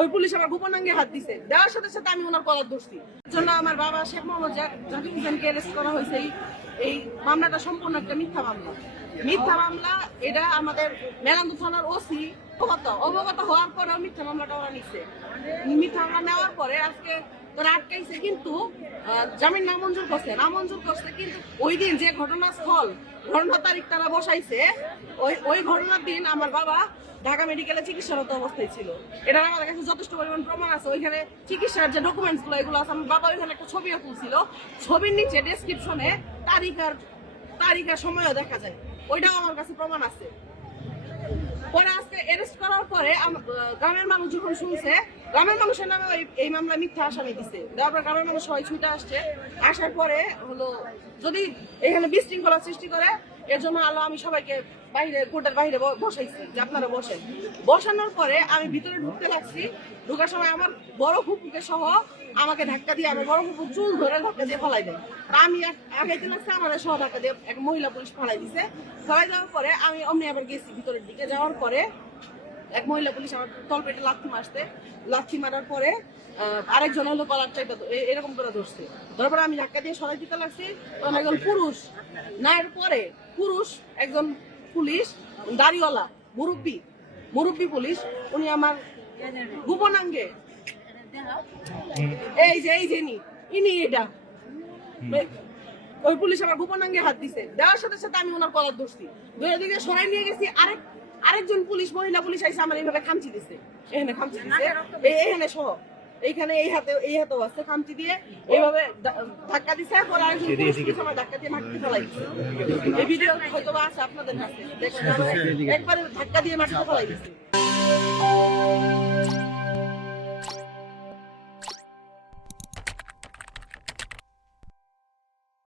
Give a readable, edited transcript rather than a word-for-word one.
ওই পুলিশ আমার গোপনাঙ্গে হাত দিছে, দেওয়ার সাথে সাথে আমি ওনার কলার ধরছি। জন্য আমার বাবা শেখ মোহাম্মদ জাকির হোসেনকে অ্যারেস্ট করা হয়েছে। এই মামলাটা সম্পূর্ণ একটা মিথ্যা মামলা। মিথ্যা মামলা। এটা আমাদের মেলান্দু থানার ওসি অবগত হওয়ার পরেও মিথ্যা মামলাটা ওরা নিচ্ছে। মিথ্যা মামলা নেওয়ার পরে আজকে তোরা আটকাইছে, কিন্তু জামিন নামঞ্জুর করছে। কিন্তু ওই দিন যে ঘটনার তারিখ তারা বসাইছে, ওই ঘটনার দিন আমার বাবা ঢাকা মেডিকেলে চিকিৎসারত অবস্থায় ছিল। এটা আমাদের কাছে যথেষ্ট পরিমাণ প্রমাণ আছে। ওইখানে চিকিৎসার যে ডকুমেন্টস গুলো এগুলো আছে। আমার বাবা ওইখানে একটা ছবিও তুলছিল। ছবির নিচে ডেসক্রিপশনে তারিখ আর সময়ও দেখা যায়। ওইটাও আমার কাছে প্রমাণ আছে। পরে আজকে অ্যারেস্ট করার পরে গ্রামের মানুষ যখন শুনছে, গ্রামের মানুষের নামে এই মামলা মিথ্যা আসামি দিছে। দেওয়ার পর গ্রামের মানুষ সবাই ছুটে আসছে। আসার পরে হলো যদি এখানে বিশৃঙ্খলা সৃষ্টি করে, এর জন্য আমি সবাইকে কোর্টের বাইরে বসাইছি যে আপনারা বসেন। বসানোর পরে আমি ভিতরে ঢুকতে লাগছি। ঢুকার সময় আমার বড় ফুপুকে সহ আমাকে ধাক্কা দিয়ে, আমার বড় ফুপুর চুল ধরে ধাক্কা দিয়ে ফেলাই দেয়। আমি আগাইতে লাগছে, আমাদের সহ ধাক্কা দিয়ে এক মহিলা পুলিশ ফেলাই দিছে। ফেলাই দেওয়ার পরে আমি অমনি আবার গেছি ভিতরের দিকে। যাওয়ার পরে এক মহিলা পুলিশ আমার তলপেটে লাথি মারার পরে আরেকজন হলো কলার চাইটা এরকম করে ধরছে। ধরার পরে আমি ধাক্কা দিয়ে সরাই দিতে লাগছি। তখন একজন পুরুষ একজন পুলিশ, দাড়িওয়ালা মুরব্বী পুলিশ, উনি আমার গোপনাঙ্গে এই যে ইনি এটা ওই পুলিশ আমার গোপনাঙ্গে হাত দিছে। দেওয়ার সাথে সাথে আমি ওনার কলার ধরছি। দুই দিকে সরাই নিয়ে গেছি। আরেকজন মহিলা পুলিশ আইসে আমার এইভাবে খামচি দিছে। এখানে সহ এইখানে এই হাতেও আছে খামচি দিয়ে এইভাবে ধাক্কা দিছে। পরে আরেকজন পুলিশ আমার ধাক্কা দিয়ে মাটিতে ফেলাই দিছে। এই ভিডিও হয়তো আছে আপনাদের কাছে, একবারে ধাক্কা দিয়ে মাটিতে ফেলাই দিছে।